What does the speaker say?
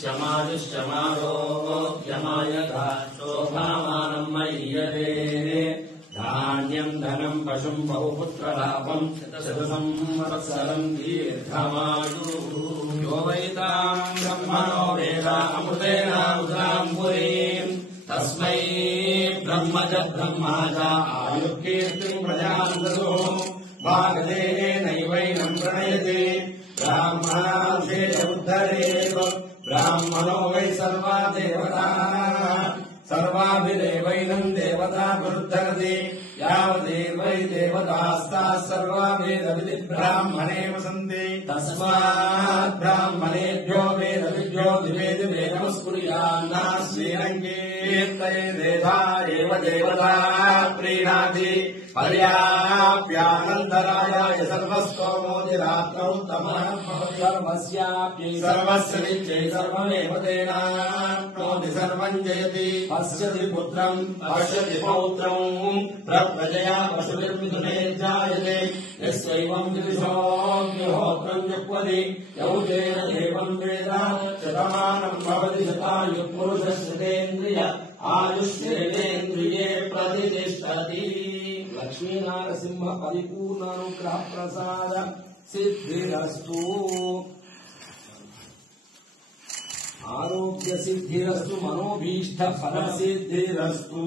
शमायुष्यमारोग्यमायथा शोभामानं मय्यते धान्यं धनं पशुं बहुपुत्रलाभं शतसंवत्सरं दीर्घमायुः यो वैतां ब्रह्मणो वेद अमृतेनामृतां पुरीं तस्मै ब्रह्म च ब्रह्मा च आयुर्कीर्तिं प्रजान्ततो भागदेनैवैनं प्रणयते ब्राह्मणार्थे उद्धरेव ब्राह्मणो वै सर्वा देवताः सर्वाभिदेवैनं देवता विरुद्धरति यावदेवै देवतास्ताः सर्वा वेदविधि ब्राह्मणे वसन्ति तस्मात् ब्राह्मणेभ्यो वेदविद्यो दिवे दिवे नमस्कुर्यान्नाः श्रीरङ्गीर्तयेदेधा एव देवता प्रीणाति पर्याप्यानन्तरायाय सर्वस्तोमोदिरात्रौ तमः सर्वस्याप्यै सर्वस्य नित्यै सर्वमेव तेनाप्नोति सर्वं जयति पश्यति पुत्रम् पश्यति पौत्रम् प्रजया पशुभिर्मिथुने जायते यस्यैवं विदिशोऽग्निहोत्रं जुह्वति यौतेन देवं वेद शतमानं भवति शतायुः पुरुषस्य तेन्द्रिय आयुष्येन्द्रिये प्रतिष्ठति लक्ष्मीनारसिंह परिपूर्णानुग्रह प्रसाद सिद्धिरस्तु आरोग्य सिद्धिरस्तु मनोभीष्ट फल सिद्धिरस्तु।